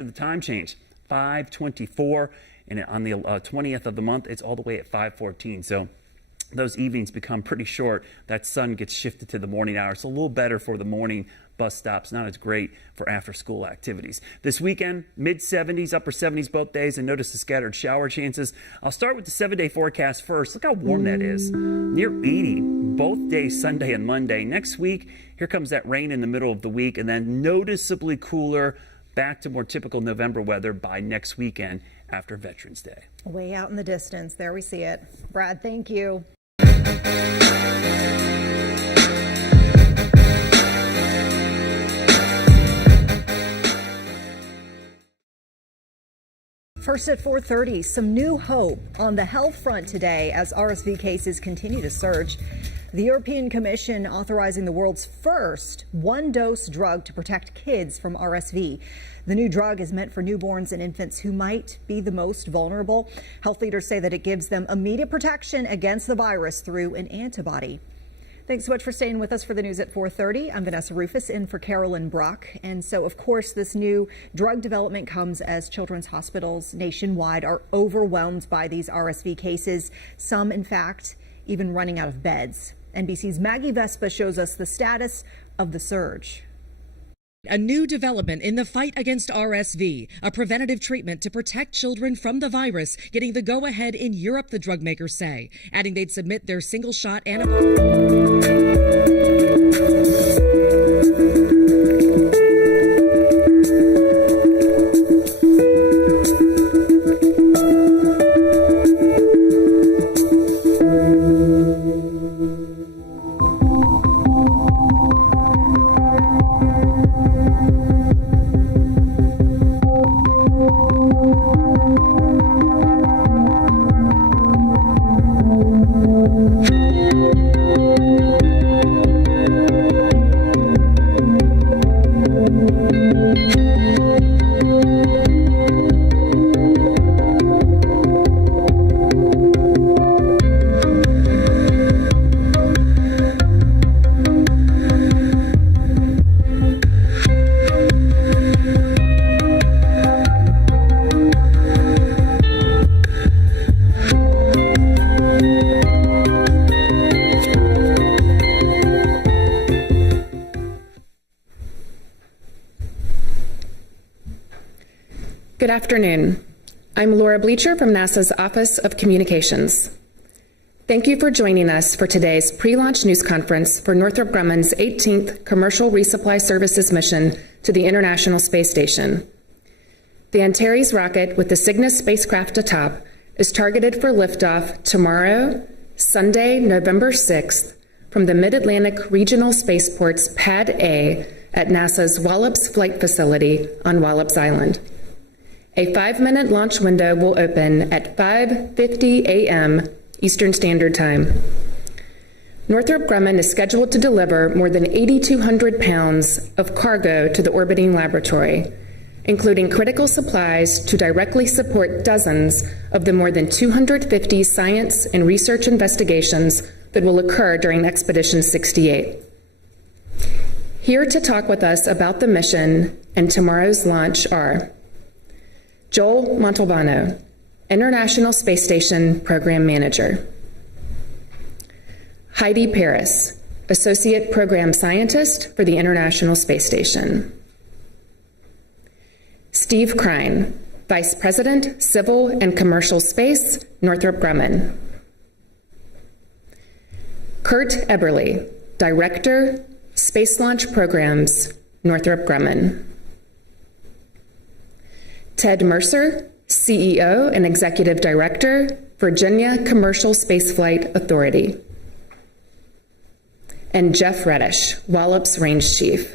The time change, 5:24, and on the 20th of the month, it's all the way at 5:14. So those evenings become pretty short. That sun gets shifted to the morning hours. It's a little better for the morning bus stops, not as great for after-school activities. This weekend, mid-70s, upper 70s both days, and notice the scattered shower chances. I'll start with the 7-day forecast first. Look how warm that is. Near 80 both days, Sunday and Monday. Next week, here comes that rain in the middle of the week, and then noticeably cooler, back to more typical November weather by next weekend after Veterans Day. Way out in the distance. There we see it. Brad, thank you. First at 4:30, some new hope on the health front today as RSV cases continue to surge. The European Commission authorizing the world's first one-dose drug to protect kids from RSV. The new drug is meant for newborns and infants who might be the most vulnerable. Health leaders say that it gives them immediate protection against the virus through an antibody. Thanks so much for staying with us for the news at 4:30. I'm Vanessa Rufus in for Carolyn Brock. And so, of course, this new drug development comes as children's hospitals nationwide are overwhelmed by these RSV cases. Some, in fact, even running out of beds. NBC's Maggie Vespa shows us the status of the surge. A new development in the fight against RSV, a preventative treatment to protect children from the virus, getting the go-ahead in Europe, the drug makers say, adding they'd submit their single-shot Good afternoon. I'm Laura Bleacher from NASA's Office of Communications. Thank you for joining us for today's pre-launch news conference for Northrop Grumman's 18th Commercial Resupply Services mission to the International Space Station. The Antares rocket with the Cygnus spacecraft atop is targeted for liftoff tomorrow, Sunday, November 6th, from the Mid-Atlantic Regional Spaceport's Pad A at NASA's Wallops Flight Facility on Wallops Island. A 5-minute launch window will open at 5:50 a.m. Eastern Standard Time. Northrop Grumman is scheduled to deliver more than 8,200 pounds of cargo to the orbiting laboratory, including critical supplies to directly support dozens of the more than 250 science and research investigations that will occur during Expedition 68. Here to talk with us about the mission and tomorrow's launch are Joel Montalbano, International Space Station Program Manager. Heidi Paris, Associate Program Scientist for the International Space Station. Steve Krein, Vice President, Civil and Commercial Space, Northrop Grumman. Kurt Eberly, Director, Space Launch Programs, Northrop Grumman. Ted Mercer, CEO and Executive Director, Virginia Commercial Spaceflight Authority. And Jeff Reddish, Wallops Range Chief.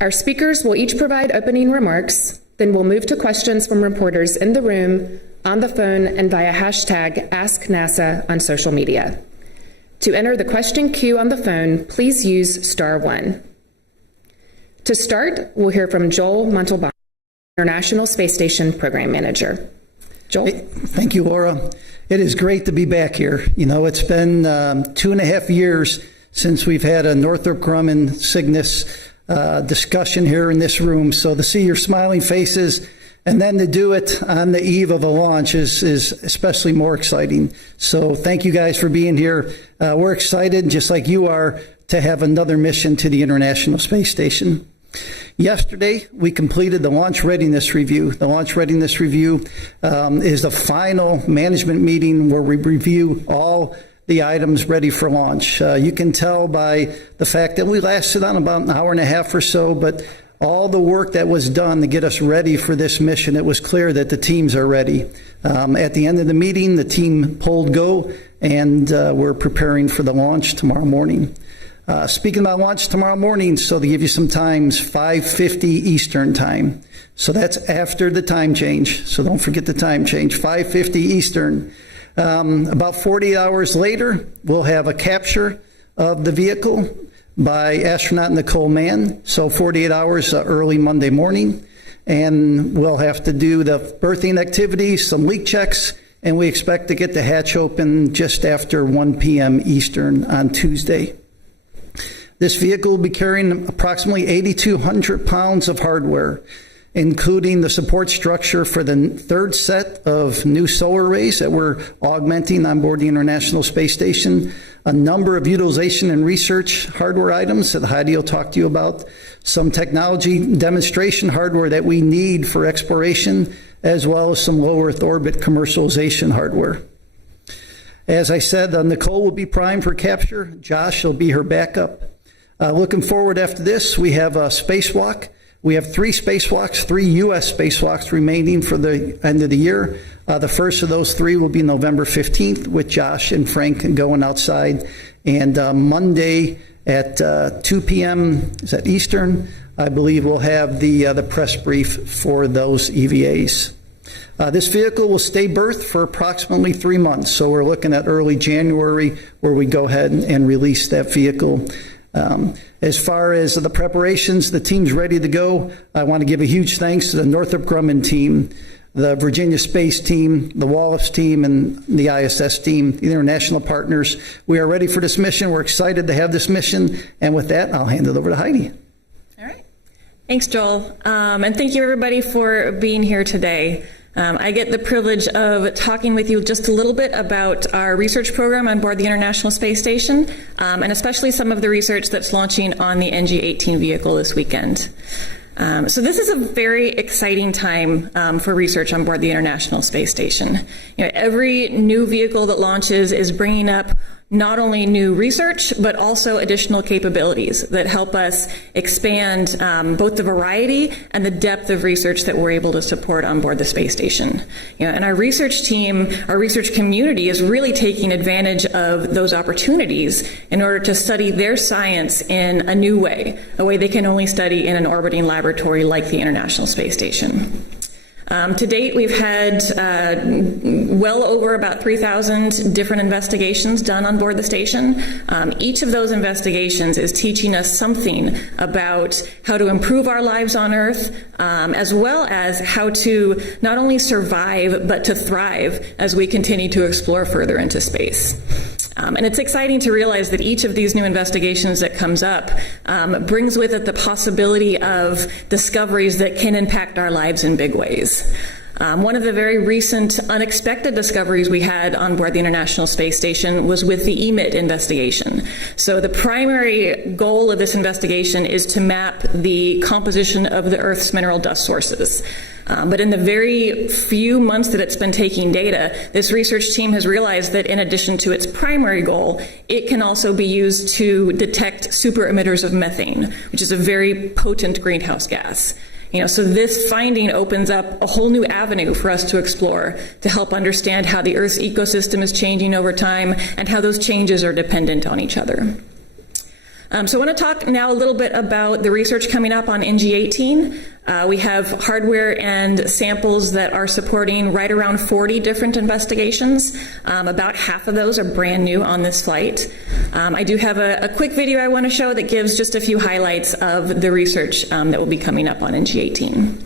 Our speakers will each provide opening remarks, then we'll move to questions from reporters in the room, on the phone, and via hashtag AskNASA on social media. To enter the question queue on the phone, please use *1. To start, we'll hear from Joel Montalbano, International Space Station Program Manager. Joel? Hey, thank you, Laura. It is great to be back here. You know, it's been 2.5 years since we've had a Northrop Grumman Cygnus discussion here in this room. So to see your smiling faces and then to do it on the eve of a launch is especially more exciting. So thank you guys for being here. We're excited, just like you are, to have another mission to the International Space Station. Yesterday, we completed the Launch Readiness Review. The Launch Readiness Review is the final management meeting where we review all the items ready for launch. You can tell by the fact that we lasted on about an hour and a half or so, but all the work that was done to get us ready for this mission, it was clear that the teams are ready. At the end of the meeting, the team pulled go, and we're preparing for the launch tomorrow morning. Speaking about launch tomorrow morning, so to give you some times, 5:50 Eastern time. So that's after the time change. So don't forget the time change, 5:50 Eastern. About 48 hours later, we'll have a capture of the vehicle by astronaut Nicole Mann. So 48 hours early Monday morning. And we'll have to do the berthing activities, some leak checks, and we expect to get the hatch open just after 1 p.m. Eastern on Tuesday. This vehicle will be carrying approximately 8,200 pounds of hardware, including the support structure for the third set of new solar arrays that we're augmenting on board the International Space Station, a number of utilization and research hardware items that Heidi will talk to you about, some technology demonstration hardware that we need for exploration, as well as some low Earth orbit commercialization hardware. As I said, Nicole will be primed for capture. Josh will be her backup. Looking forward after this, we have a spacewalk. We have 3 spacewalks, 3 U.S. spacewalks remaining for the end of the year. The first of those 3 will be November 15th with Josh and Frank going outside. And Monday at 2 p.m., is that Eastern? I believe we'll have the press brief for those EVAs. This vehicle will stay berthed for approximately 3 months. So we're looking at early January where we go ahead and release that vehicle. As far as the preparations, the team's ready to go. I want to give a huge thanks to the Northrop Grumman team, the Virginia Space team, the Wallops team, and the ISS team, the international partners. We are ready for this mission. We're excited to have this mission. And with that, I'll hand it over to Heidi. All right. Thanks, Joel. And thank you, everybody, for being here today. I get the privilege of talking with you just a little bit about our research program on board the International Space Station, and especially some of the research that's launching on the NG-18 vehicle this weekend. So this is a very exciting time for research on board the International Space Station. You know, every new vehicle that launches is bringing up not only new research, but also additional capabilities that help us expand both the variety and the depth of research that we're able to support on board the space station. You know, and our research team, our research community is really taking advantage of those opportunities in order to study their science in a new way, a way they can only study in an orbiting laboratory like the International Space Station. To date, we've had well over about 3,000 different investigations done on board the station. Each of those investigations is teaching us something about how to improve our lives on Earth, as well as how to not only survive, but to thrive as we continue to explore further into space. And it's exciting to realize that each of these new investigations that comes up brings with it the possibility of discoveries that can impact our lives in big ways. One of the very recent unexpected discoveries we had on board the International Space Station was with the EMIT investigation. So the primary goal of this investigation is to map the composition of the Earth's mineral dust sources. But in the very few months that it's been taking data, this research team has realized that in addition to its primary goal, it can also be used to detect super emitters of methane, which is a very potent greenhouse gas. You know, so this finding opens up a whole new avenue for us to explore to help understand how the Earth's ecosystem is changing over time and how those changes are dependent on each other. So I want to talk now a little bit about the research coming up on NG-18. We have hardware and samples that are supporting right around 40 different investigations. About half of those are brand new on this flight. I do have a quick video I want to show that gives just a few highlights of the research that will be coming up on NG-18.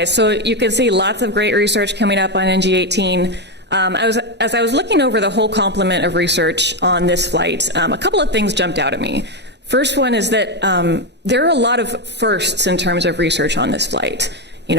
right, so you can see lots of great research coming up on NG-18. As I was looking over the whole complement of research on this flight, a couple of things jumped out at me. First one is that there are a lot of firsts in terms of research on this flight.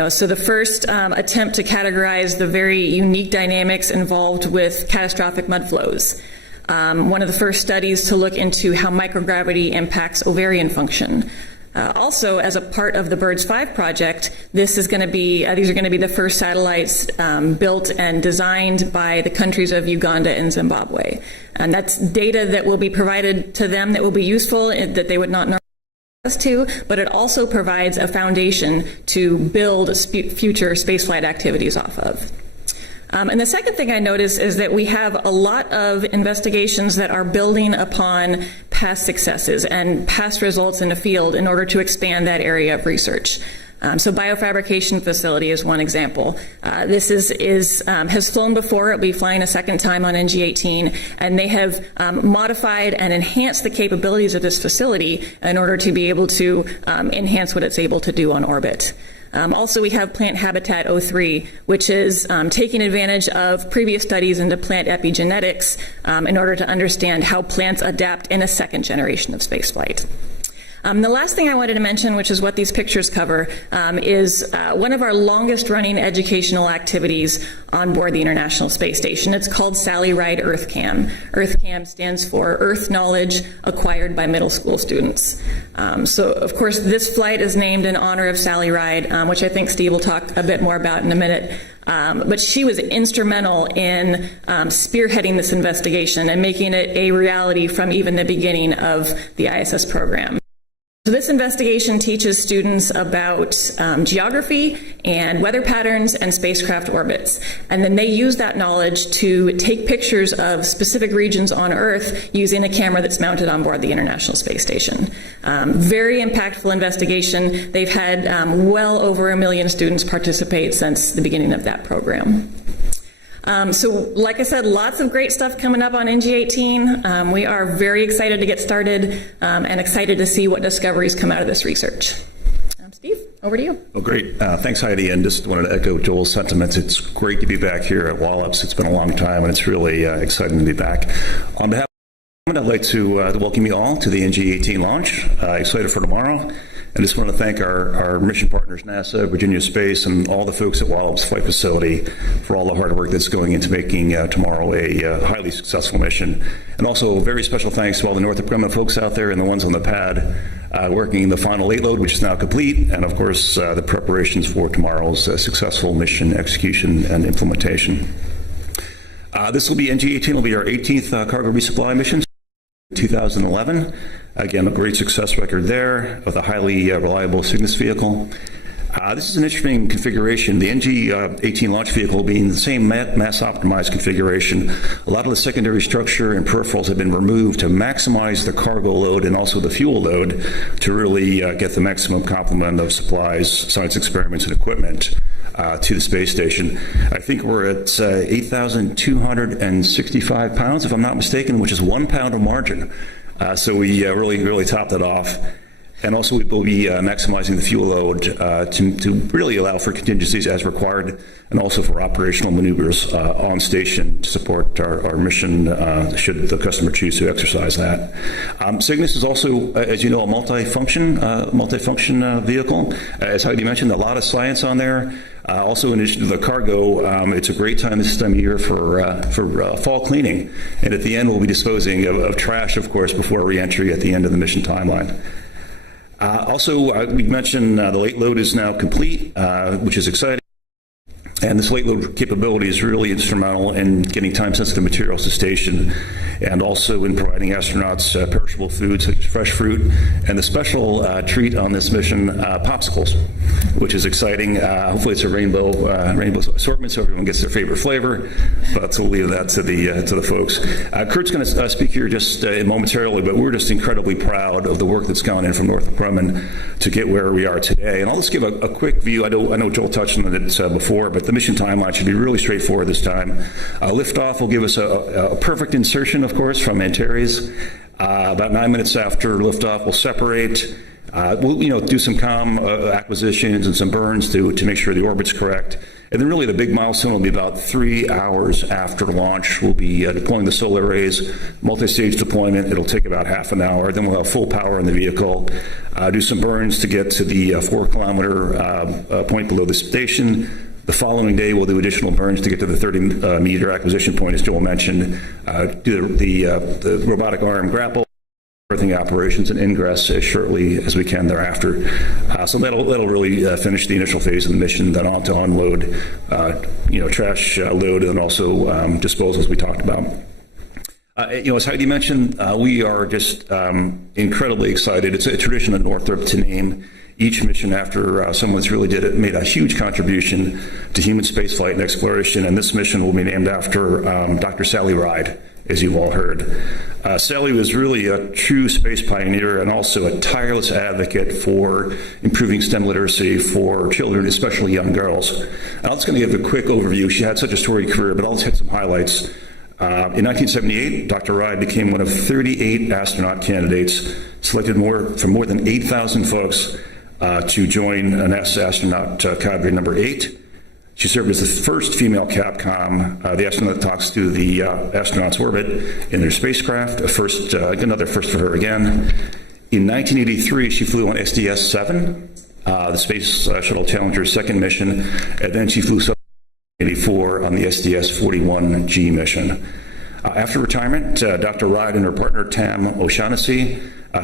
So the first attempt to categorize the very unique dynamics involved with catastrophic mud flows. One of the first studies to look into how microgravity impacts ovarian function. Also, as a part of the BIRDS 5 project, these are going to be the first satellites built and designed by the countries of Uganda and Zimbabwe. And that's data that will be provided to them that will be useful, that they would not normally have access to, but it also provides a foundation to build future spaceflight activities off of. And the second thing I noticed is that we have a lot of investigations that are building upon past successes and past results in the field in order to expand that area of research. So biofabrication facility is one example. This has flown before. It'll be flying a second time on NG-18, and they have modified and enhanced the capabilities of this facility in order to be able to enhance what it's able to do on orbit. Also, we have Plant Habitat 03, which is taking advantage of previous studies into plant epigenetics in order to understand how plants adapt in a second generation of spaceflight. The last thing I wanted to mention, which is what these pictures cover, is one of our longest running educational activities on board the International Space Station. It's called Sally Ride EarthCam. EarthCam stands for Earth Knowledge Acquired by Middle School Students. So, of course, this flight is named in honor of Sally Ride, which I think Steve will talk a bit more about in a minute. But she was instrumental in spearheading this investigation and making it a reality from even the beginning of the ISS program. So this investigation teaches students about geography and weather patterns and spacecraft orbits. And then they use that knowledge to take pictures of specific regions on Earth using a camera that's mounted on board the International Space Station. Very impactful investigation. They've had well over 1 million students participate since the beginning of that program. So like I said, lots of great stuff coming up on NG-18. We are very excited to get started and excited to see what discoveries come out of this research. Steve, over to you. Oh, great. Thanks, Heidi. And just wanted to echo Joel's sentiments. It's great to be back here at Wallops. It's been a long time, and it's really exciting to be back. On behalf of the I'd like to welcome you all to the NG-18 launch. Excited for tomorrow. I just want to thank our mission partners, NASA, Virginia Space, and all the folks at Wallops Flight Facility for all the hard work that's going into making tomorrow a highly successful mission. And also a very special thanks to all the Northrop Grumman folks out there and the ones on the pad working the final 8 load, which is now complete, and of course the preparations for tomorrow's successful mission execution and implementation. This will be NG-18 will be our 18th cargo resupply mission. 2011. Again, a great success record there with a highly reliable Cygnus vehicle. This is an interesting configuration. The NG-18 launch vehicle being the same mass-optimized configuration. A lot of the secondary structure and peripherals have been removed to maximize the cargo load and also the fuel load to really get the maximum complement of supplies, science experiments, and equipment to the space station. I think we're at 8,265 pounds, if I'm not mistaken, which is 1 pound of margin. So we really topped it off. And also we will be maximizing the fuel load to really allow for contingencies as required, and also for operational maneuvers on station to support our mission should the customer choose to exercise that. Cygnus is also, as you know, a multi-function vehicle. As Heidi mentioned, a lot of science on there. Also, in addition to the cargo, it's a great time this time of year for fall cleaning. And at the end, we'll be disposing of trash, of course, before re-entry at the end of the mission timeline. We mentioned the late load is now complete, which is exciting. And this late load capability is really instrumental in getting time-sensitive materials to station, and also in providing astronauts perishable foods such as fresh fruit, and the special treat on this mission, popsicles, which is exciting. Hopefully it's a rainbow assortment so everyone gets their favorite flavor, but we'll leave that to the folks. Kurt's going to speak here just momentarily, but we're just incredibly proud of the work that's gone in from Northrop Grumman to get where we are today. And I'll just give a quick view. I know Joel touched on it before, but the mission timeline should be really straightforward this time. Liftoff will give us a perfect insertion, of course, from Antares. About 9 minutes after liftoff, we'll separate. We'll do some comm acquisitions and some burns to make sure the orbit's correct. And then really the big milestone will be about 3 hours after launch. We'll be deploying the solar arrays, multi-stage deployment. It'll take about half an hour. Then we'll have full power in the vehicle. Do some burns to get to the 4-kilometer point below the station. The following day, we'll do additional burns to get to the 30-meter acquisition point, as Joel mentioned. Do the robotic arm grapple, berthing operations, and ingress as shortly as we can thereafter. So that'll really finish the initial phase of the mission. Then on to unload, trash load, and also disposals we talked about. As Heidi mentioned, we are just incredibly excited. It's a tradition at Northrop to name each mission after someone that's really made a huge contribution to human spaceflight and exploration. And this mission will be named after Dr. Sally Ride, as you all heard. Sally was really a true space pioneer and also a tireless advocate for improving STEM literacy for children, especially young girls. I'm just going to give a quick overview. She had such a storied career, but I'll just hit some highlights. In 1978, Dr. Ride became one of 38 astronaut candidates selected from more than 8,000 folks to join NASA astronaut cadre number 8. She served as the first female Capcom, the astronaut that talks to the astronauts' orbit in their spacecraft, another first for her again. In 1983, she flew on SDS-7, the Space Shuttle Challenger's second mission, and then she flew in 1984 on the SDS-41G mission. After retirement, Dr. Ride and her partner Tam O'Shaughnessy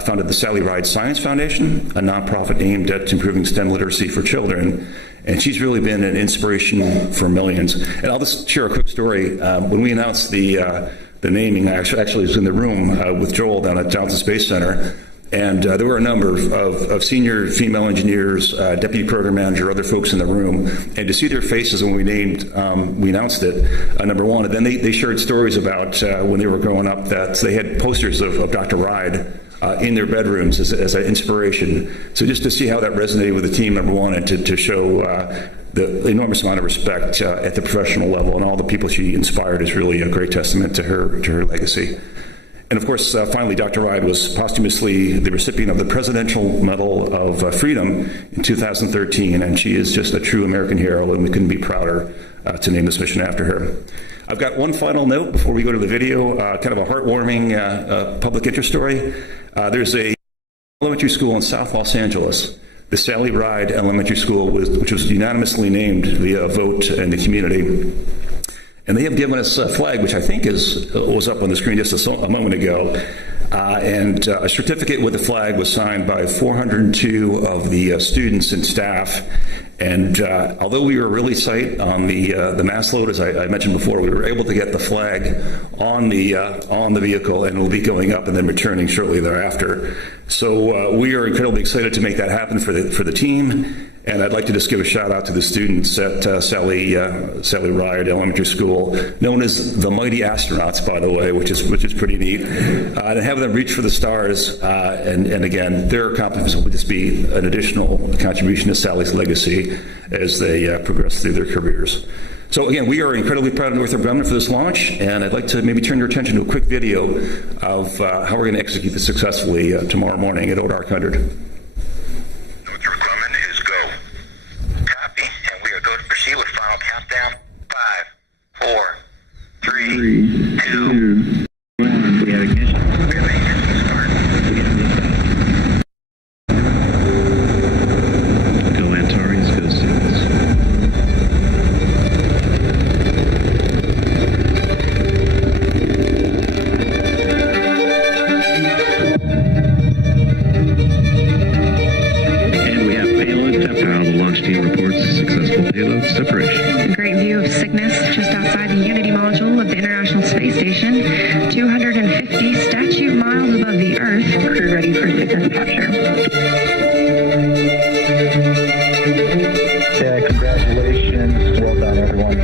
founded the Sally Ride Science Foundation, a nonprofit aimed at improving STEM literacy for children. And she's really been an inspiration for millions. And I'll just share a quick story. When we announced the naming, I actually was in the room with Joel down at Johnson Space Center. And there were a number of senior female engineers, deputy program manager, other folks in the room. And to see their faces when we announced it, number one. And then they shared stories about when they were growing up that they had posters of Dr. Ride in their bedrooms as an inspiration. So just to see how that resonated with the team, number one, and to show the enormous amount of respect at the professional level and all the people she inspired is really a great testament to her legacy. And of course, finally, Dr. Ride was posthumously the recipient of the Presidential Medal of Freedom in 2013, and she is just a true American hero, and we couldn't be prouder to name this mission after her. I've got one final note before we go to the video, kind of a heartwarming public interest story. There's a elementary school in South Los Angeles, the Sally Ride Elementary School, which was unanimously named via vote in the community. And they have given us a flag, which I think was up on the screen just a moment ago. And a certificate with the flag was signed by 402 of the students and staff. And although we were really tight on the mass load, as I mentioned before, we were able to get the flag on the vehicle, and it will be going up and then returning shortly thereafter. So we are incredibly excited to make that happen for the team. And I'd like to just give a shout out to the students at Sally Ride Elementary School, known as the Mighty Astronauts, by the way, which is pretty neat. And have them reach for the stars. And again, their accomplishments will just be an additional contribution to Sally's legacy as they progress through their careers. So again, we are incredibly proud of Northrop Grumman for this launch, and I'd like to maybe turn your attention to a quick video of how we're going to execute this successfully tomorrow morning at ODARC 100. Northrop Grumman is go. Copy, and we are going to proceed with final countdown. 5, 4, 3, 2, 1. We have ignition. We have ignition start. We have liftoff. Go Antares, go Cygnus. Separation. A great view of Cygnus just outside the Unity module of the International Space Station, 250 statute miles above the Earth. Crew ready for Cygnus capture. Yeah, congratulations. Well done, everyone.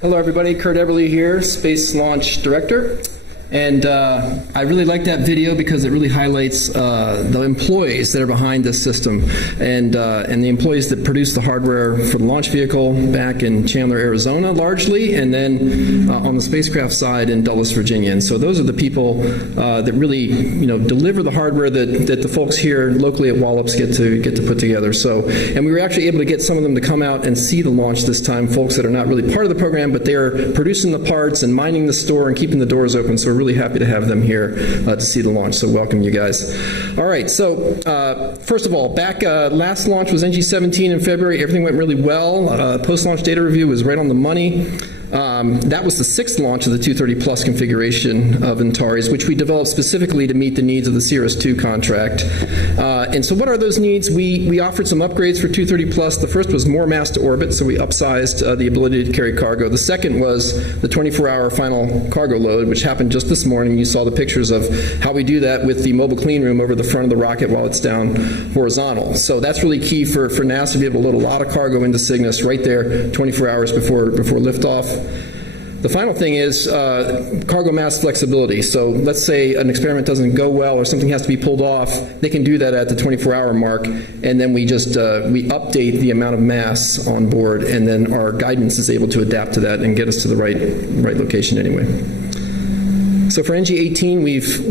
Hello, everybody. Kurt Everly here, Space Launch Director. And I really like that video because it really highlights the employees that are behind this system and the employees that produce the hardware for the launch vehicle back in Chandler, Arizona, largely, and then on the spacecraft side in Dulles, Virginia. And so those are the people that really, deliver the hardware that the folks here locally at Wallops get to put together. So, and we were actually able to get some of them to come out and see the launch this time. Folks that are not really part of the program, but they are producing the parts and minding the store and keeping the doors open. So we're really happy to have them here to see the launch. So welcome, you guys. All right. So first of all, back last launch was NG-17 in February. Everything went really well. Post-launch data review was right on the money. That was the 6th launch of the 230 Plus configuration of Antares, which we developed specifically to meet the needs of the CRS-2 contract. And so what are those needs? We offered some upgrades for 230 Plus. The first was more mass to orbit, so we upsized the ability to carry cargo. The second was the 24-hour final cargo load, which happened just this morning. You saw the pictures of how we do that with the mobile clean room over the front of the rocket while it's down horizontal. So that's really key for NASA to be able to load a lot of cargo into Cygnus right there 24 hours before liftoff. The final thing is cargo mass flexibility. So let's say an experiment doesn't go well or something has to be pulled off. They can do that at the 24-hour mark, and then we just we update the amount of mass on board, and then our guidance is able to adapt to that and get us to the right location anyway. So for NG-18,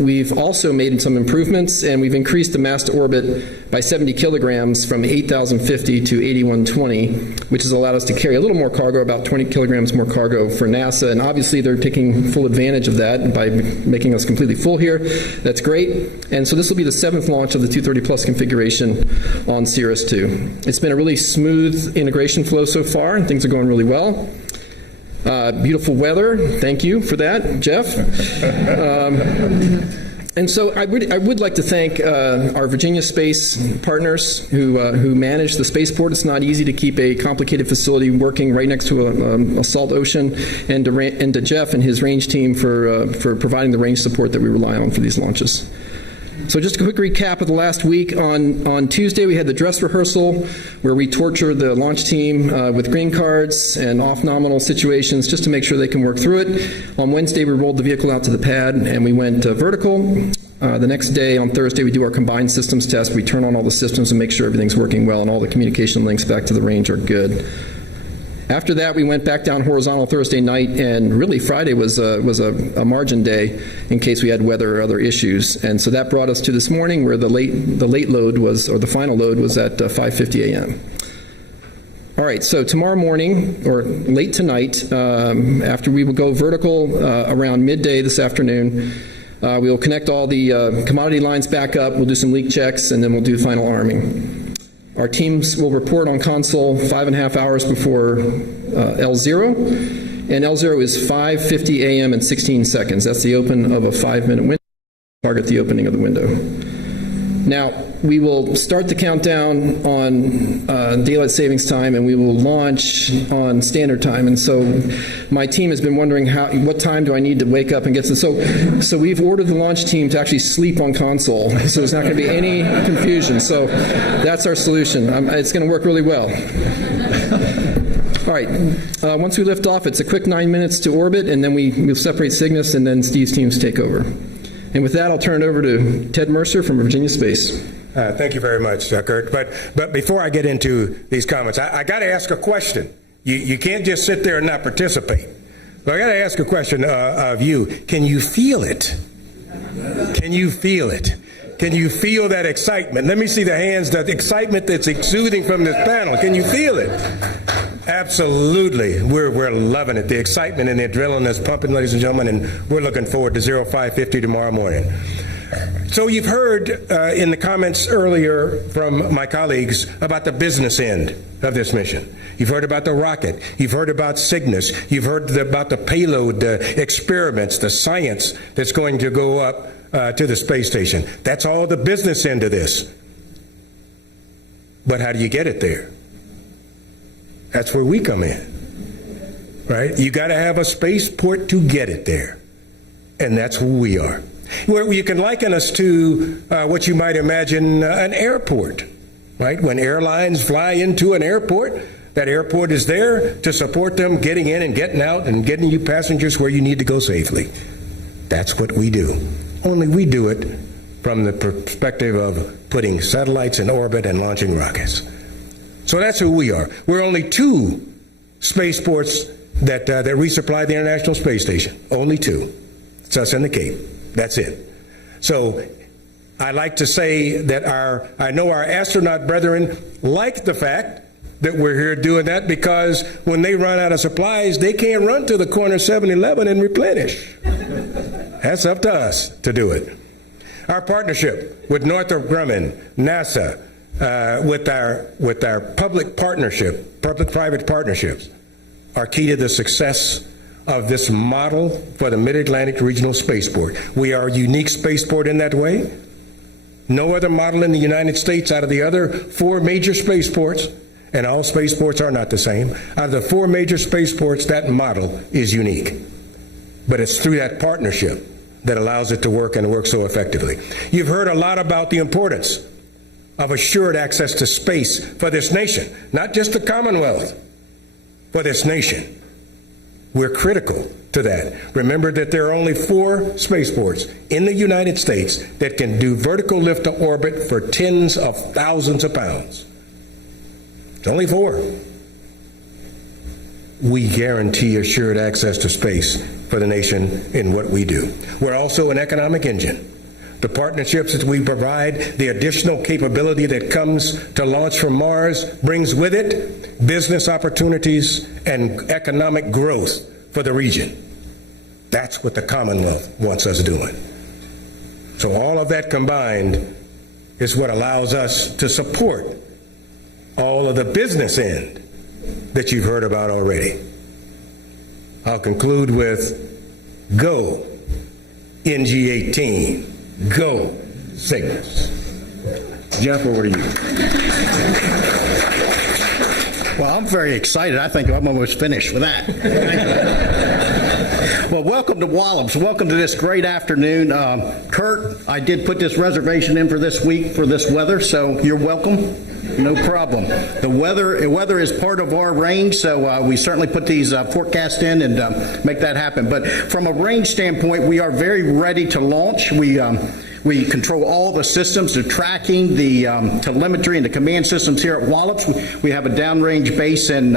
we've also made some improvements, and we've increased the mass to orbit by 70 kilograms from 8,050 to 8,120, which has allowed us to carry a little more cargo, about 20 kilograms more cargo for NASA. And obviously, they're taking full advantage of that by making us completely full here. That's great. And so this will be the 7th launch of the 230 Plus configuration on CRS-2. It's been a really smooth integration flow so far, and things are going really well. Beautiful weather. Thank you for that, Jeff. And so I would like to thank our Virginia space partners who manage the spaceport. It's not easy to keep a complicated facility working right next to a salt ocean, and to Jeff and his range team for providing the range support that we rely on for these launches. So just a quick recap of the last week. On Tuesday, we had the dress rehearsal where we tortured the launch team with green cards and off-nominal situations just to make sure they can work through it. On Wednesday, we rolled the vehicle out to the pad and we went vertical. The next day, on Thursday, we do our combined systems test. We turn on all the systems and make sure everything's working well and all the communication links back to the range are good. After that, we went back down horizontal Thursday night, and really Friday was a margin day in case we had weather or other issues. And so that brought us to this morning where the late load was, or the final load was at 5:50 a.m. All right, so tomorrow morning, or late tonight, after we will go vertical around midday this afternoon, we will connect all the commodity lines back up, we'll do some leak checks, and then we'll do final arming. Our teams will report on console 5.5 hours before L0, and L0 is 5:50 a.m. and 16 seconds. That's the open of a 5-minute window. Target the opening of the window. Now, we will start the countdown on daylight savings time, and we will launch on standard time. And so my team has been wondering what time do I need to wake up and get to. So we've ordered the launch team to actually sleep on console, so there's not going to be any confusion. So that's our solution. It's going to work really well. All right. Once we lift off, it's a quick 9 minutes to orbit, and then we'll separate Cygnus, and then Steve's teams take over. And with that, I'll turn it over to Ted Mercer from Virginia Space. Thank you very much, Kurt. But before I get into these comments, I got to ask a question. You can't just sit there and not participate. But I got to ask a question of you. Can you feel it? Can you feel it? Can you feel that excitement? Let me see the hands, the excitement that's exuding from this panel. Can you feel it? Absolutely. We're loving it. The excitement and the adrenaline is pumping, ladies and gentlemen, and we're looking forward to 0550 tomorrow morning. So you've heard in the comments earlier from my colleagues about the business end of this mission. You've heard about the rocket. You've heard about Cygnus. You've heard about the payload, the experiments, the science that's going to go up to the space station. That's all the business end of this. But how do you get it there? That's where we come in, right? You got to have a spaceport to get it there. And that's who we are. Where you can liken us to what you might imagine an airport, right? When airlines fly into an airport, That airport is there to support them getting in and getting out and getting you passengers where you need to go safely. That's what we do. Only we do it from the perspective of putting satellites in orbit and launching rockets. So that's who we are. We're only 2 spaceports that resupply the International Space Station. Only 2. It's us and the Cape. That's it. So I like to say that I know our astronaut brethren like the fact that we're here doing that, because when they run out of supplies, they can't run to the corner 7-Eleven and replenish. That's up to us to do it. Our partnership with Northrop Grumman, NASA, with our public-private partnerships are key to the success of this model for the Mid-Atlantic Regional Spaceport. We are a unique spaceport in that way. No other model in the United States out of the other 4 major spaceports, and all spaceports are not the same, out of the 4 major spaceports, that model is unique. But it's through that partnership that allows it to work and work so effectively. You've heard a lot about the importance of assured access to space for this nation, not just the Commonwealth, for this nation. We're critical to that. Remember that there are only 4 spaceports in the United States that can do vertical lift to orbit for tens of thousands of pounds. It's only 4. We guarantee assured access to space for the nation in what we do. We're also an economic engine. The partnerships that we provide, the additional capability that comes to launch from Mars brings with it business opportunities and economic growth for the region. That's what the Commonwealth wants us doing. So all of that combined is what allows us to support all of the business end that you've heard about already. I'll conclude with go NG-18, go Cygnus. Jeff, over to you. Well, I'm very excited. I think I'm almost finished with that. Well, welcome to Wallops. Welcome to this great afternoon. Kurt, I did put this reservation in for this week for this weather, so you're welcome. No problem. The weather is part of our range, so we certainly put these forecasts in and make that happen. But from a range standpoint, we are very ready to launch. We control all the systems, the tracking, the telemetry, and the command systems here at Wallops. We have a downrange base in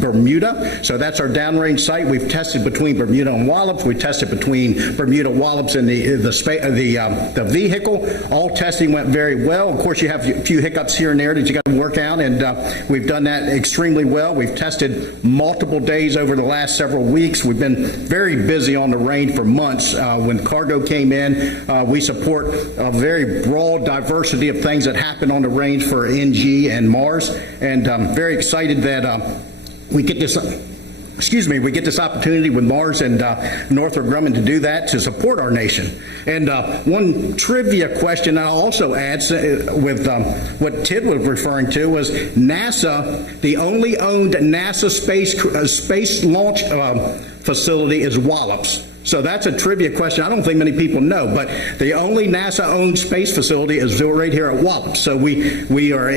Bermuda, so that's our downrange site. We've tested between Bermuda and Wallops. We tested between Bermuda, Wallops, and the vehicle. All testing went very well. Of course, you have a few hiccups here and there that you got to work out, and we've done that extremely well. We've tested multiple days over the last several weeks. We've been very busy on the range for months. When cargo came in, we support a very broad diversity of things that happen on the range for NG and Mars, and I'm very excited that we get this opportunity with Mars and Northrop Grumman to do that, to support our nation. And one trivia question I'll also add with what Tid was referring to was NASA, the only owned NASA space launch facility is Wallops. So that's a trivia question. I don't think many people know, but the only NASA-owned space facility is right here at Wallops. So we are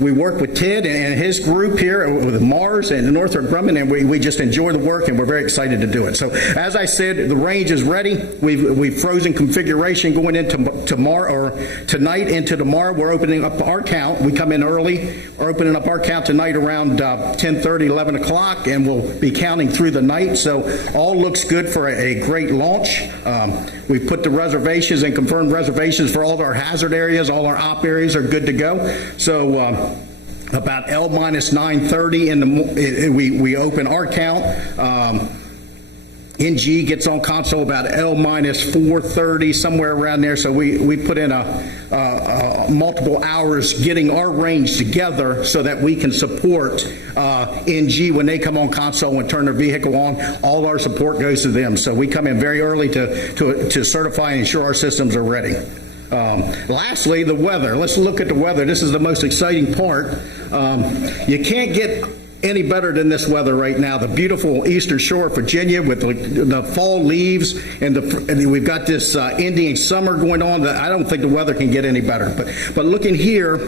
we work with Ted and his group here with Mars and Northrop Grumman, and we just enjoy the work, and we're very excited to do it. So as I said, the range is ready. We've frozen configuration going into tomorrow or tonight into tomorrow. We're opening up our count. We come in early. We're opening up our count tonight around 10:30, 11 o'clock, and we'll be counting through the night. So all looks good for a great launch. We've put the reservations and confirmed reservations for all of our hazard areas. All our op areas are good to go. So about L-9:30 we open our count. NG gets on console about L-4:30, somewhere around there. So we put in multiple hours getting our range together so that we can support NG when they come on console and turn their vehicle on. All our support goes to them. So we come in very early to certify and ensure our systems are ready. Lastly, the weather. Let's look at the weather. This is the most exciting part. You can't get any better than this weather right now. The beautiful eastern shore of Virginia with the fall leaves, and we've got this Indian summer going on. I don't think the weather can get any better. But looking here,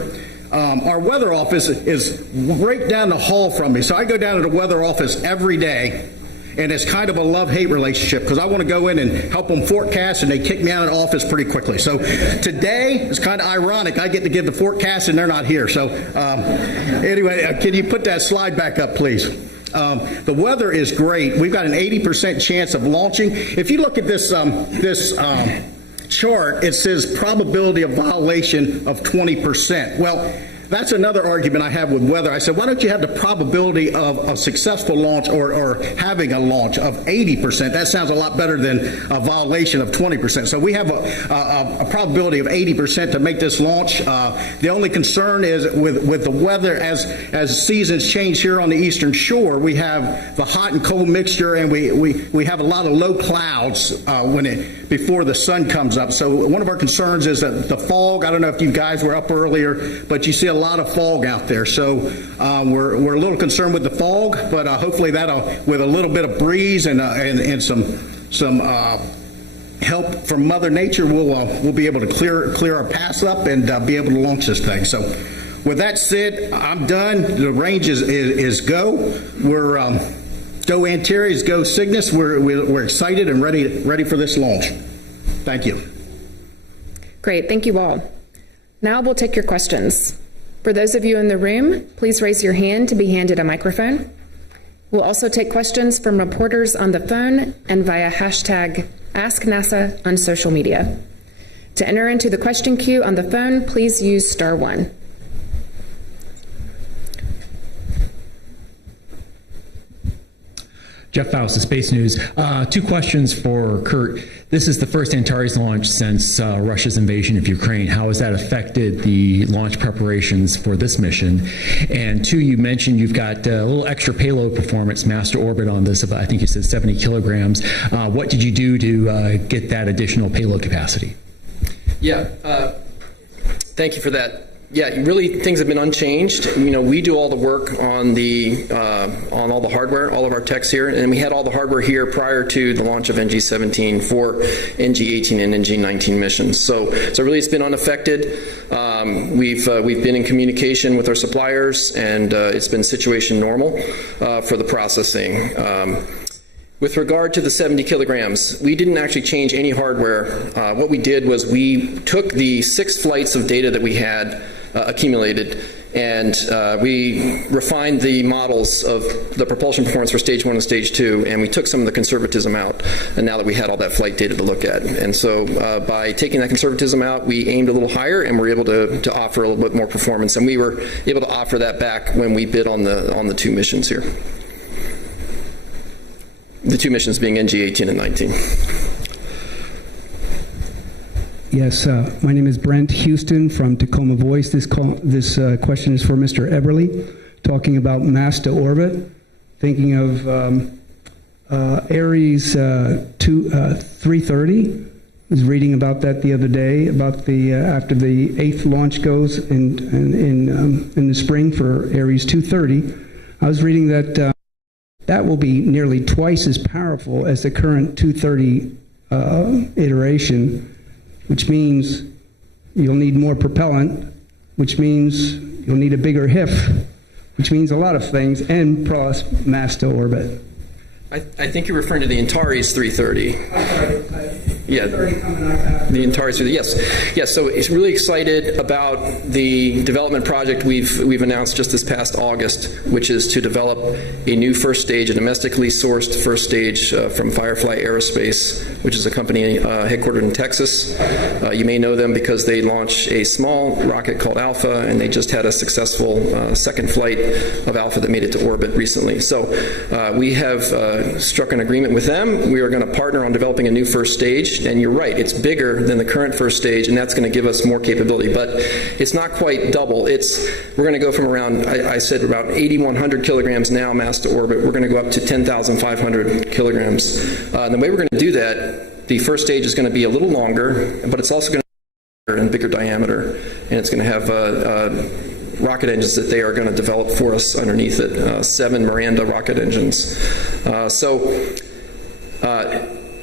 our weather office is right down the hall from me. So I go down to the weather office every day, and it's kind of a love-hate relationship because I want to go in and help them forecast, and they kick me out of the office pretty quickly. So today it's kind of ironic. I get to give the forecast, and they're not here. So anyway, can you put that slide back up, please? The weather is great. We've got an 80% chance of launching. If you look at this chart, it says probability of violation of 20%. Well, that's another argument I have with weather. I said, why don't you have the probability of a successful launch or having a launch of 80%? That sounds a lot better than a violation of 20%. So we have a probability of 80% to make this launch. The only concern is with the weather as seasons change here on the eastern shore. We have the hot and cold mixture, and we have a lot of low clouds before the sun comes up. So one of our concerns is that the fog. I don't know if you guys were up earlier, but you see a lot of fog out there. So we're a little concerned with the fog, but hopefully that'll, with a little bit of breeze and some help from Mother Nature, we'll be able to clear our paths up and be able to launch this thing. So with that said, I'm done. The range is go. We're go Antares, go Cygnus. We're excited and ready for this launch. Thank you. Great, thank you all. Now we'll take your questions. For those of you in the room, please raise your hand to be handed a microphone. We'll also take questions from reporters on the phone and via hashtag AskNASA on social media. To enter into the question queue on the phone, please use *1. Jeff Faust, Space News. Two questions for Kurt. This is the first Antares launch since Russia's invasion of Ukraine. How has that affected the launch preparations for this mission? And two, you mentioned you've got a little extra payload performance, mass to orbit on this, I think you said 70 kilograms. What did you do to get that additional payload capacity? Yeah, thank you for that. Yeah, really, things have been unchanged. You know, we do all the work on on all the hardware, all of our techs here, and we had all the hardware here prior to the launch of NG-17 for NG-18 and NG-19 missions. So really, it's been unaffected. We've been in communication with our suppliers, and it's been situation normal for the processing. With regard to the 70 kilograms, we didn't actually change any hardware. What we did was we took the 6 flights of data that we had accumulated, and we refined the models of the propulsion performance for stage 1 and stage 2, and we took some of the conservatism out, and now that we had all that flight data to look at. And so by taking that conservatism out, we aimed a little higher, and we're able to offer a little bit more performance, and we were able to offer that back when we bid on the 2 missions here. The 2 missions being NG-18 and 19. Yes, my name is Brent Houston from Tacoma Voice. This question is for Mr. Eberly, talking about mass to orbit, thinking of Ares 330. I was reading about that the other day, about the after the 8th launch goes in the spring for Ares 230. I was reading that that will be nearly twice as powerful as the current 230 iteration, which means you'll need more propellant, which means you'll need a bigger HIF, which means a lot of things, and plus mass to orbit. I think you're referring to the Antares 330. Yeah, the Antares 330. Yes. So it's really excited about the development project we've announced just this past August, which is to develop a new first stage, a domestically sourced first stage from Firefly Aerospace, which is a company headquartered in Texas. You may know them because they launched a small rocket called Alpha, and they just had a successful second flight of Alpha that made it to orbit recently. So we have struck an agreement with them. We are going to partner on developing a new first stage, and you're right, it's bigger than the current first stage, and that's going to give us more capability, but it's not quite double. We're going to go from around, I said about 8,100 kilograms now mass to orbit. We're going to go up to 10,500 kilograms. And the way we're going to do that, the first stage is going to be a little longer, but it's also going to be and bigger diameter, and it's going to have rocket engines that they are going to develop for us underneath it, 7 Miranda rocket engines.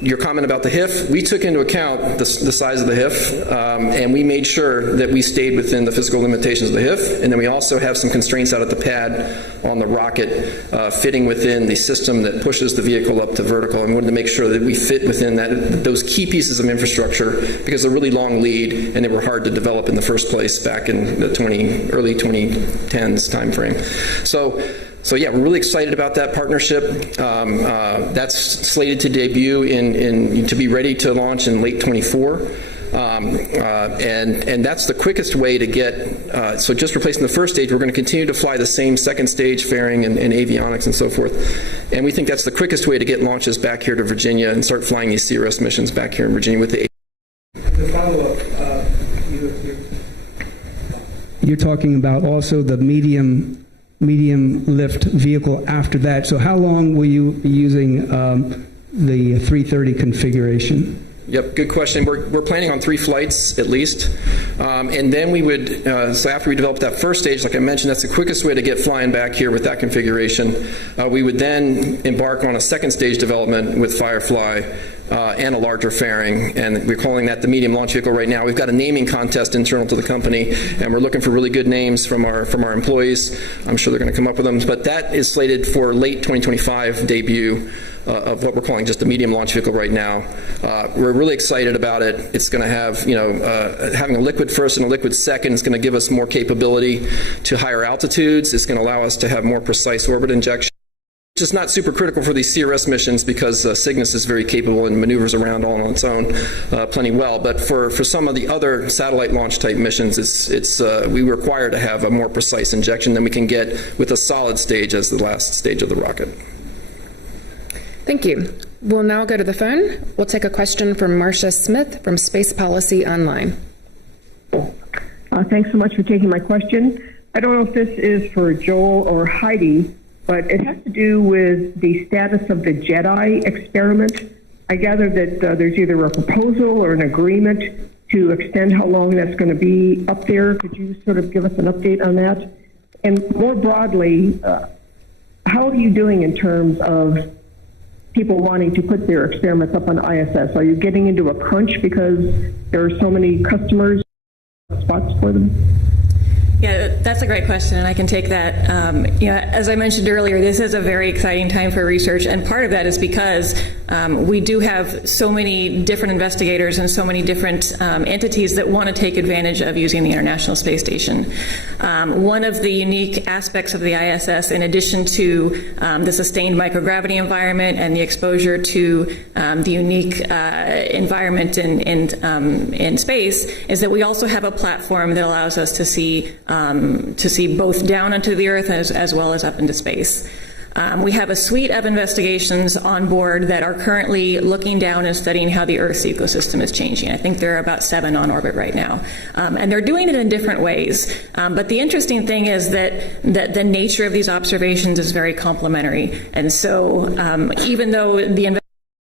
your comment about the HIF, we took into account the size of the HIF, and we made sure that we stayed within the physical limitations of the HIF, and then we also have some constraints out at the pad on the rocket fitting within the system that pushes the vehicle up to vertical, and we wanted to make sure that we fit within those key pieces of infrastructure because they're really long lead and they were hard to develop in the first place back in the early 2010s timeframe. So yeah, we're really excited about that partnership. That's slated to debut to be ready to launch in late 24. And that's the quickest way to get, so just replacing the first stage, we're going to continue to fly the same second stage fairing and avionics and so forth. And we think that's the quickest way to get launches back here to Virginia and start flying these CRS missions back here in Virginia with the follow-up, you're talking about also the medium lift vehicle after that. So how long will you be using the 330 configuration? Yep, good question. We're planning on 3 flights at least. And then we would, so after we develop that first stage, like I mentioned, that's the quickest way to get flying back here with that configuration. We would then embark on a second stage development with Firefly and a larger fairing, and we're calling that the medium launch vehicle right now. We've got a naming contest internal to the company, and we're looking for really good names from our employees. I'm sure they're going to come up with them, but that is slated for late 2025 debut of what we're calling just a medium launch vehicle right now. We're really excited about it. It's going to have, having a liquid first and a liquid second is going to give us more capability to higher altitudes. It's going to allow us to have more precise orbit injection. Which is not super critical for these CRS missions because Cygnus is very capable and maneuvers around all on its own plenty well. But for some of the other satellite launch type missions, we require to have a more precise injection than we can get with a solid stage as the last stage of the rocket. Thank you. We'll now go to the phone. We'll take a question from Marcia Smith from Space Policy Online. Thanks so much for taking my question. I don't know if this is for Joel or Heidi, but it has to do with the status of the JEDI experiment. I gather that there's either a proposal or an agreement to extend how long that's going to be up there. Could you sort of give us an update on that? And more broadly, how are you doing in terms of people wanting to put their experiments up on ISS? Are you getting into a crunch because there are so many customers, spots for them? Yeah, that's a great question, and I can take that. As I mentioned earlier, this is a very exciting time for research, and part of that is because we do have so many different investigators and so many different entities that want to take advantage of using the International Space Station. One of the unique aspects of the ISS, in addition to the sustained microgravity environment and the exposure to the unique environment in space, is that we also have a platform that allows us to see both down onto the Earth as well as up into space. We have a suite of investigations on board that are currently looking down and studying how the Earth's ecosystem is changing. I think there are about 7 on orbit right now. And they're doing it in different ways. But the interesting thing is that the nature of these observations is very complementary. And so even though the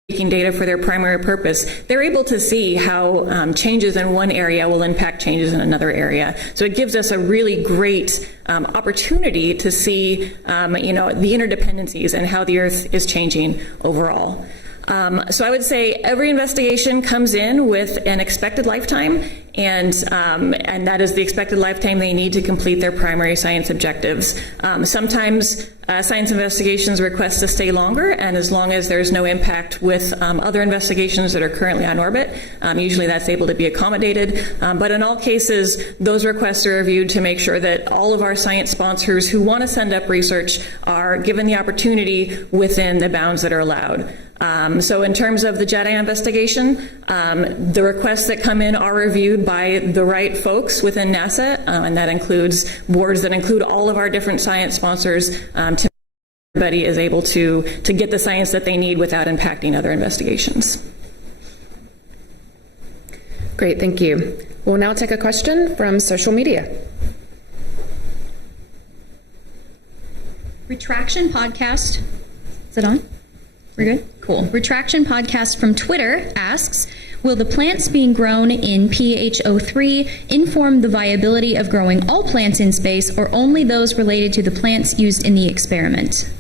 taking data for their primary purpose, they're able to see how changes in one area will impact changes in another area. So it gives us a really great opportunity to see, the interdependencies and how the Earth is changing overall. So I would say every investigation comes in with an expected lifetime, and that is the expected lifetime they need to complete their primary science objectives. Sometimes science investigations request to stay longer, and as long as there's no impact with other investigations that are currently on orbit, usually that's able to be accommodated. But in all cases, those requests are reviewed to make sure that all of our science sponsors who want to send up research are given the opportunity within the bounds that are allowed. So in terms of the JEDI investigation, the requests that come in are reviewed by the right folks within NASA, and that includes boards that include all of our different science sponsors to everybody is able to get the science that they need without impacting other investigations. Great, thank you. We'll now take a question from social media. Retraction Podcast. Is it on? We're good? Cool. Retraction Podcast from Twitter asks, will the plants being grown in PH03 inform the viability of growing all plants in space or only those related to the plants used in the experiment?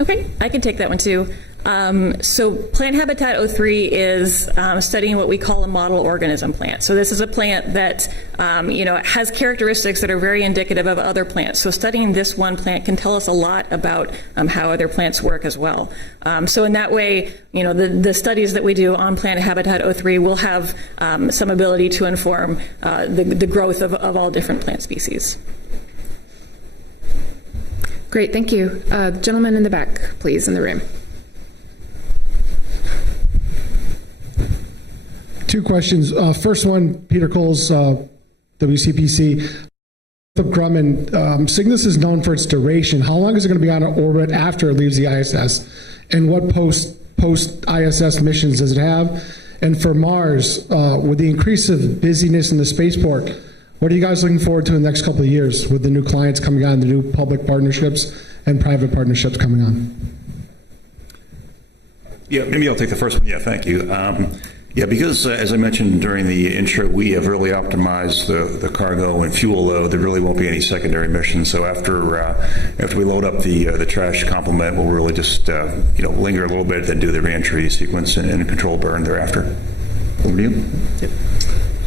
Okay, I can take that one too. So Plant Habitat 03 is studying what we call a model organism plant. So this is a plant that has characteristics that are very indicative of other plants. So studying this one plant can tell us a lot about how other plants work as well. So in that way, the studies that we do on Plant Habitat 03 will have some ability to inform the growth of all different plant species. Great, thank you. Gentleman in the back, please, in the room. Two questions. First one, Peter Coles, WCPC. Northrop Grumman, Cygnus is known for its duration. How long is it going to be on orbit after it leaves the ISS? And what post-ISS missions does it have? And for Mars, with the increase of busyness in the spaceport, what are you guys looking forward to in the next couple of years with the new clients coming on, the new public partnerships and private partnerships coming on? Yeah, maybe I'll take the first one. Yeah, thank you. Yeah, because as I mentioned during the intro, we have really optimized the cargo and fuel load. There really won't be any secondary missions. So after we load up the trash complement, we'll really just linger a little bit, then do the reentry sequence and control burn thereafter. Over to you. Yep.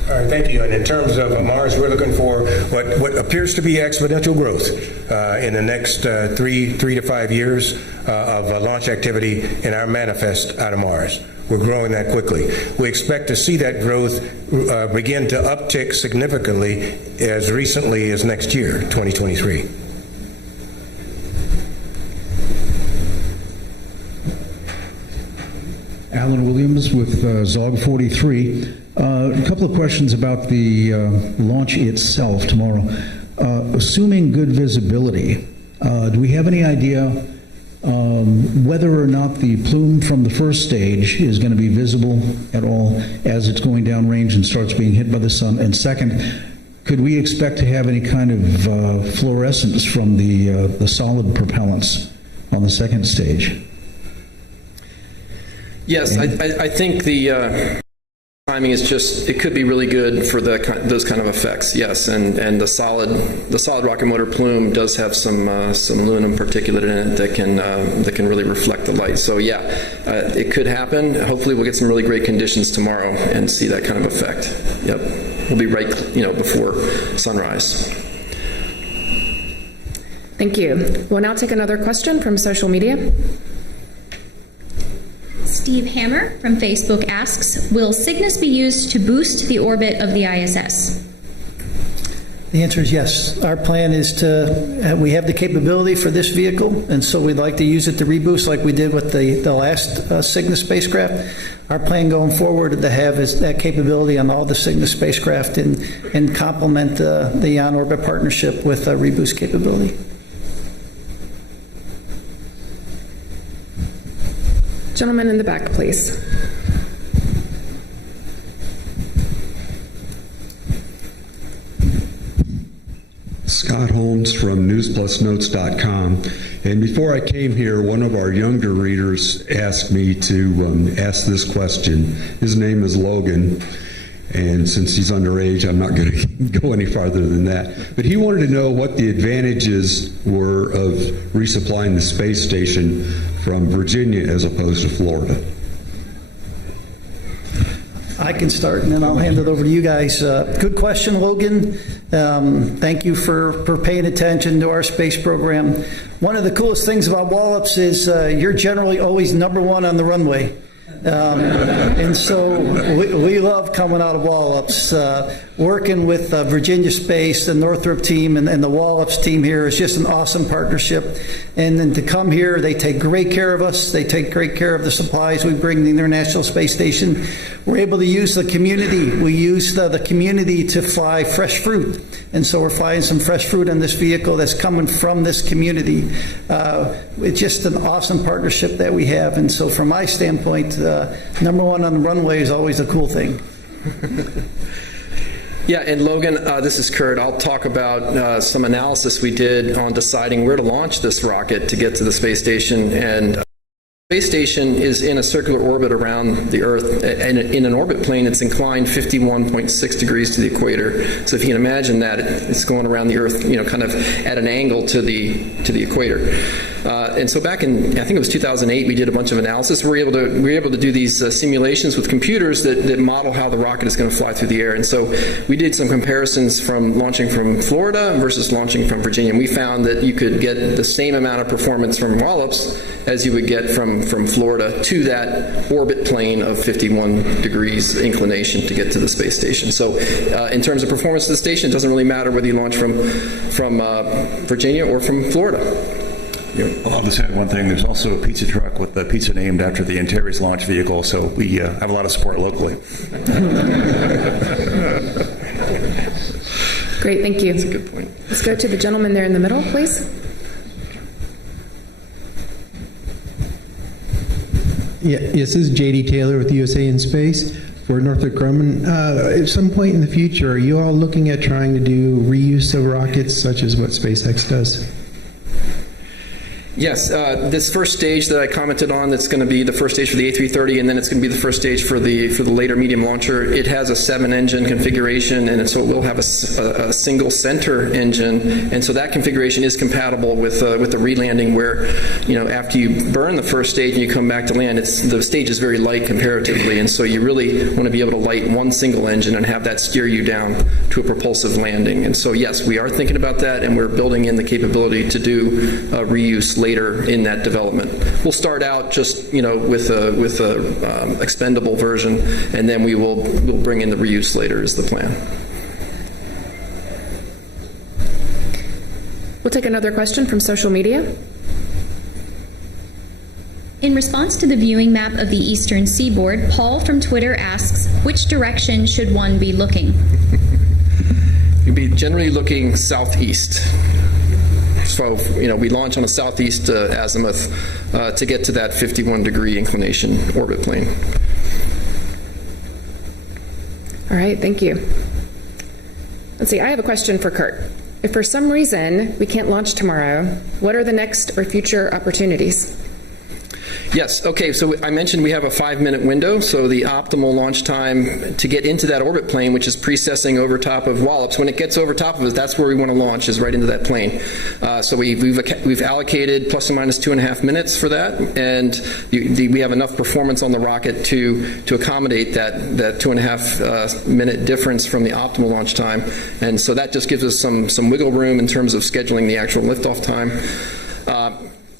All right, thank you. And in terms of Mars, we're looking for what appears to be exponential growth in the next 3 to 5 years of launch activity in our manifest out of Mars. We're growing that quickly. We expect to see that growth begin to uptick significantly as recently as next year, 2023. Alan Williams with ZOG 43. A couple of questions about the launch itself tomorrow. Assuming good visibility, do we have any idea whether or not the plume from the first stage is going to be visible at all as it's going downrange and starts being hit by the sun? And second, could we expect to have any kind of fluorescence from the solid propellants on the second stage? Yes, I think the timing is it could be really good for those kind of effects. Yes, and the solid rocket motor plume does have some aluminum particulate in it that can really reflect the light. So yeah, it could happen. Hopefully, we'll get some really great conditions tomorrow and see that kind of effect. Yep, we'll be right before sunrise. Thank you. We'll now take another question from social media. Steve Hammer from Facebook asks, will Cygnus be used to boost the orbit of the ISS? The answer is yes. Our plan is we have the capability for this vehicle, and so we'd like to use it to reboost like we did with the last Cygnus spacecraft. Our plan going forward to have is that capability on all the Cygnus spacecraft and complement the on-orbit partnership with reboost capability. Gentleman in the back, please. Scott Holmes from newsplusnotes.com. And before I came here, one of our younger readers asked me to ask this question. His name is Logan, and since he's underage, I'm not going to go any farther than that. But he wanted to know what the advantages were of resupplying the space station from Virginia as opposed to Florida. I can start, and then I'll hand it over to you guys. Good question, Logan. Thank you for paying attention to our space program. One of the coolest things about Wallops is you're generally always number one on the runway. And so we love coming out of Wallops. Working with Virginia Space, the Northrop team, and the Wallops team here is just an awesome partnership. And then to come here, they take great care of us. They take great care of the supplies we bring to the International Space Station. We're able to use the community. We use the community to fly fresh fruit. And so we're flying some fresh fruit on this vehicle that's coming from this community. It's just an awesome partnership that we have. And so from my standpoint, number one on the runway is always a cool thing. Yeah, and Logan, this is Kurt. I'll talk about some analysis we did on deciding where to launch this rocket to get to the space station. And the space station is in a circular orbit around the Earth. And in an orbit plane, it's inclined 51.6 degrees to the equator. So if you can imagine that, it's going around the Earth, kind of at an angle to the equator. And so back in, I think it was 2008, we did a bunch of analysis. We were able to do these simulations with computers that model how the rocket is going to fly through the air. And so we did some comparisons from launching from Florida versus launching from Virginia. And we found that you could get the same amount of performance from Wallops as you would get from Florida to that orbit plane of 51 degrees inclination to get to the space station. So in terms of performance of the station, it doesn't really matter whether you launch from Virginia or from Florida. I'll just add one thing. There's also a pizza truck with the pizza named after the Antares launch vehicle, so we have a lot of support locally. Great, thank you. That's a good point. Let's go to the gentleman there in the middle, please. Yeah, yes, this is J.D. Taylor with USA in Space for Northrop Grumman. At some point in the future, are you all looking at trying to do reuse of rockets, such as what SpaceX does? Yes, this first stage that I commented on, that's going to be the first stage for the A330, and then it's going to be the first stage for the later medium launcher. It has a 7-engine configuration, and so it will have a single center engine, and so that configuration is compatible with the relanding, where after you burn the first stage and you come back to land, the stage is very light comparatively, and so you really want to be able to light one single engine and have that steer you down to a propulsive landing. And so yes, we are thinking about that, and we're building in the capability to do reuse later in that development. We'll start out just with a expendable version, and then we'll bring in the reuse later is the plan. We'll take another question from social media. In response to the viewing map of the eastern seaboard, Paul from Twitter asks, which direction should one be looking? You'd be generally looking southeast. So, we launch on a southeast azimuth to get to that 51-degree inclination orbit plane. All right, thank you. Let's see, I have a question for Kurt. If for some reason we can't launch tomorrow, what are the next or future opportunities? Yes, okay, so I mentioned we have a 5-minute window, so the optimal launch time to get into that orbit plane, which is precessing over top of Wallops, when it gets over top of us, that's where we want to launch, is right into that plane. So we've allocated plus or minus 2.5 minutes for that, and we have enough performance on the rocket to accommodate that 2.5 minute difference from the optimal launch time, and so that just gives us some wiggle room in terms of scheduling the actual liftoff time.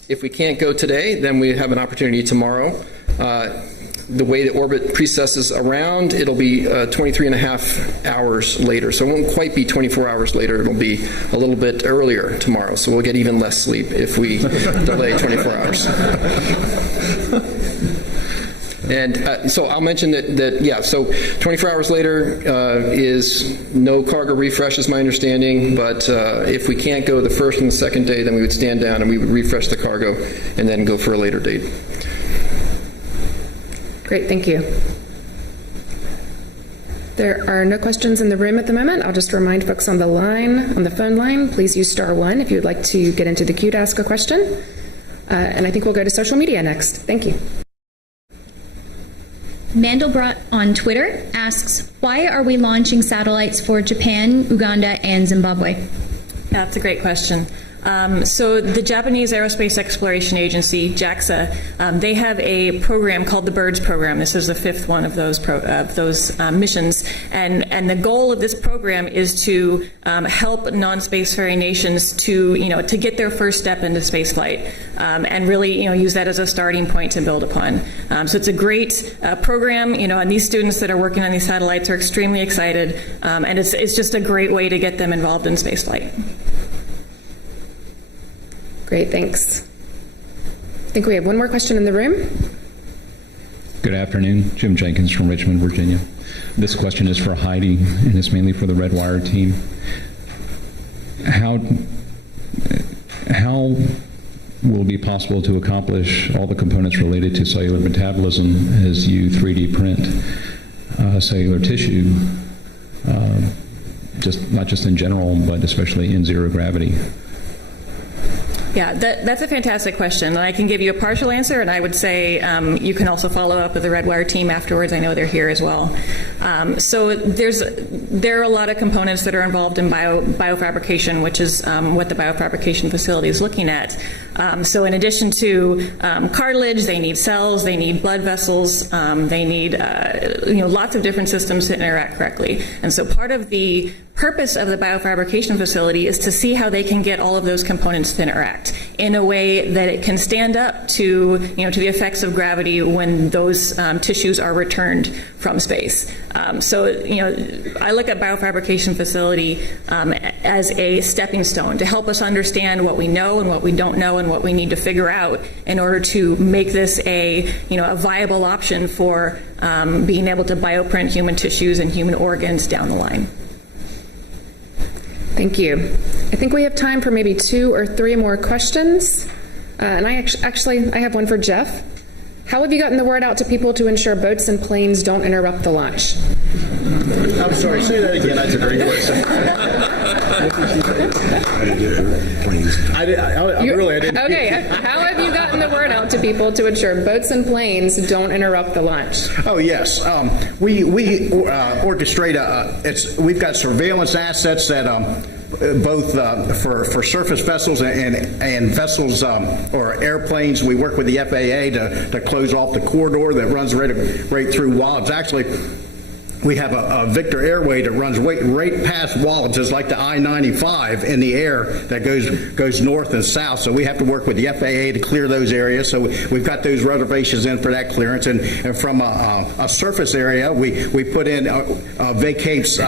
If we can't go today, then we have an opportunity tomorrow. The way the orbit precesses around, it'll be 23.5 hours later. So it won't quite be 24 hours later. It'll be a little bit earlier tomorrow. So we'll get even less sleep if we delay 24 hours. And so I'll mention so 24 hours later is no cargo refresh is my understanding, but if we can't go the first and the second day, then we would stand down and we would refresh the cargo and then go for a later date. Great, thank you. There are no questions in the room at the moment. I'll just remind folks on the phone line, please use *1 if you would like to get into the queue to ask a question. And I think we'll go to social media next. Thank you. Mandelbrot on Twitter asks, why are we launching satellites for Japan, Uganda, and Zimbabwe? That's a great question. So the Japanese Aerospace Exploration Agency, JAXA, they have a program called the BIRDS program. This is the 5th one of those missions, and the goal of this program is to help non-spacefaring nations to get their first step into spaceflight, and really use that as a starting point to build upon. So it's a great program, and these students that are working on these satellites are extremely excited, and it's just a great way to get them involved in spaceflight. Great, thanks. I think we have one more question in the room. Good afternoon. Jim Jenkins from Richmond, Virginia. This question is for Heidi, and it's mainly for the Red Wire team. How will it be possible to accomplish all the components related to cellular metabolism as you 3D print cellular tissue, not just in general, but especially in zero gravity? Yeah, that's a fantastic question. And I can give you a partial answer, and I would say you can also follow up with the Redwire team afterwards. I know they're here as well. So there are a lot of components that are involved in biofabrication, which is what the biofabrication facility is looking at. So in addition to cartilage, they need cells, they need blood vessels, they need lots of different systems to interact correctly. And so part of the purpose of the biofabrication facility is to see how they can get all of those components to interact in a way that it can stand up to the effects of gravity when those tissues are returned from space. So I look at biofabrication facility as a stepping stone to help us understand what we know and what we don't know and what we need to figure out in order to make this a viable option for being able to bioprint human tissues and human organs down the line. Thank you. I think we have time for maybe 2 or 3 more questions. And I have one for Jeff. How have you gotten the word out to people to ensure boats and planes don't interrupt the launch? I'm sorry, say that again. That's a great question. I didn't. Okay, how have you gotten the word out to people to ensure boats and planes don't interrupt the launch? Oh yes, we orchestrate. We've got surveillance assets that both for surface vessels and vessels or airplanes. We work with the FAA to close off the corridor that runs right through Wallops. Actually, we have a Victor Airway that runs right past Wallops. It's like the I-95 in the air that goes north and south. So we have to work with the FAA to clear those areas. So we've got those reservations in for that clearance. And from a surface area, we put in vacates.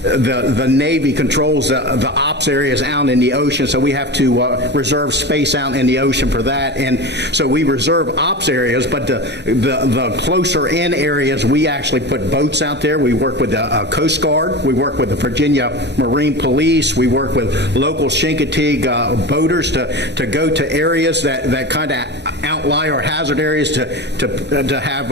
The Navy controls the ops areas out in the ocean, so we have to reserve space out in the ocean for that. And so we reserve ops areas, but the closer in areas, we actually put boats out there. We work with the Coast Guard. We work with the Virginia Marine Police. We work with local Chincoteague boaters to go to areas that kind of outlie or hazard areas to have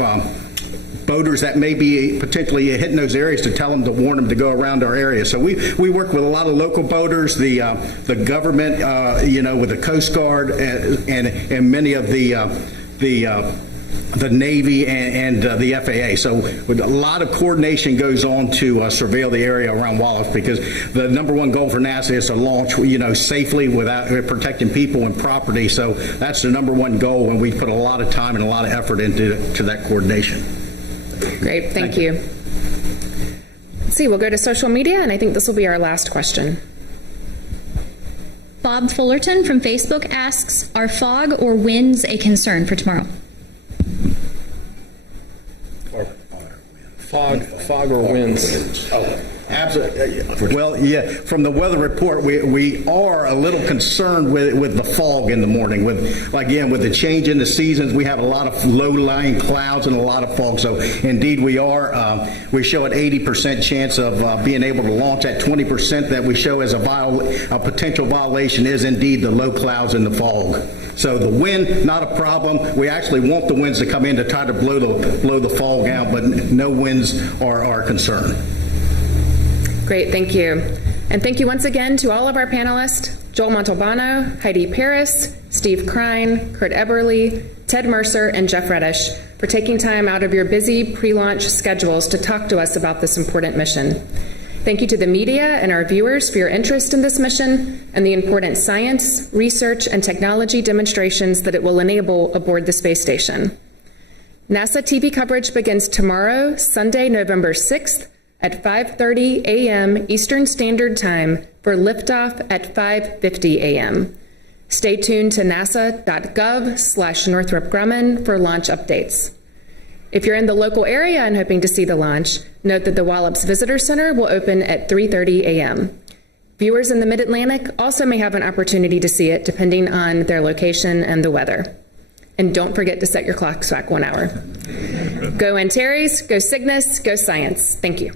boaters that may be potentially hitting those areas to tell them to warn them to go around our area. So we work with a lot of local boaters, the government, with the Coast Guard and many of the Navy and the FAA. So a lot of coordination goes on to surveil the area around Wallops, because the number one goal for NASA is to launch, safely without protecting people and property. So that's the number one goal, and we put a lot of time and a lot of effort into that coordination. Great, thank you. Let's see, we'll go to social media, and I think this will be our last question. Bob Fullerton from Facebook asks, are fog or winds a concern for tomorrow? Fog or winds? Oh, absolutely. Well, yeah. From the weather report, we are a little concerned with the fog in the morning. With the change in the seasons, we have a lot of low-lying clouds and a lot of fog. So, indeed, we are. We show an 80% chance of being able to launch. At 20% that we show as a potential violation is indeed the low clouds and the fog. So the wind, not a problem. We actually want the winds to come in to try to blow the fog out, but no winds are a concern. Great, thank you. And thank you once again to all of our panelists, Joel Montalbano, Heidi Paris, Steve Krein, Kurt Eberly, Ted Mercer, and Jeff Reddish, for taking time out of your busy pre-launch schedules to talk to us about this important mission. Thank you to the media and our viewers for your interest in this mission and the important science, research, and technology demonstrations that it will enable aboard the space station. NASA TV coverage begins tomorrow, Sunday, November 6th at 5:30 a.m. Eastern Standard Time for liftoff at 5:50 a.m. Stay tuned to nasa.gov/Northrop Grumman for launch updates. If you're in the local area and hoping to see the launch, note that the Wallops Visitor Center will open at 3:30 a.m. Viewers in the Mid-Atlantic also may have an opportunity to see it depending on their location and the weather. And don't forget to set your clocks back 1 hour. Go Antares, go Cygnus, go science. Thank you.